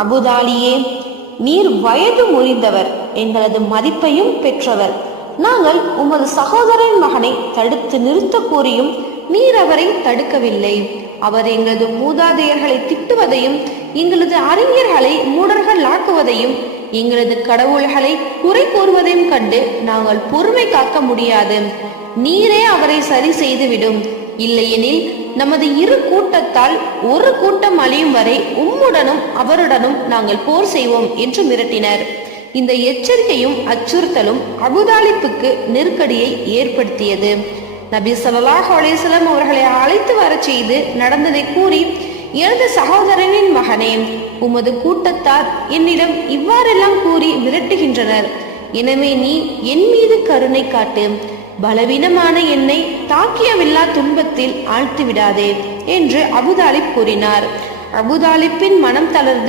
அபுதாலியே, நீர் வயது முறிந்தவர், எங்களது மதிப்பையும் பெற்றவர். நாங்கள் உமது சகோதரன் மகனை தடுத்து நிறுத்த கூறியும் நீர் அவரை தடுக்கவில்லை. அவர் எங்களது மூதாதையர்களை திட்டுவதையும் எங்களது அறிஞர்களை மூடர்கள் ஆக்குவதையும் எங்களது கடவுள்களை குறை கூறுவதையும் கண்டு நாங்கள் பொறுமை காக்க முடியாது. நீரே அவரை சரி செய்துவிடும். இல்லையெனில் நமது இரு கூட்டத்தால் ஒரு கூட்டம் அழியும் வரை உம்முடனும் அவருடனும் நாங்கள் போர் செய்வோம் என்று மிரட்டினர். இந்த எச்சரிக்கையும் அச்சுறுத்தலும் அபுதாலிப்புக்கு நெருக்கடியை ஏற்படுத்தியது. நபி ஸல்லல்லாஹு அலைஹி வஸல்லம் அவர்களை அழைத்து வர செய்து நடந்ததை கூறி, எனது சகோதரனின் மகனே, உமது கூட்டத்தார் என்னிடம் இவ்வாறெல்லாம் கூறி மிரட்டுகின்றனர். எனவே நீ என் மீது கருணை காட்டு. பலவீனமான என்னை தாக்கியவில்லா துன்பத்தில் ஆழ்த்தி விடாதே என்று அபுதாலிப் கூறினார். அபுதாலிப்பின் மனம் தளர்ந்து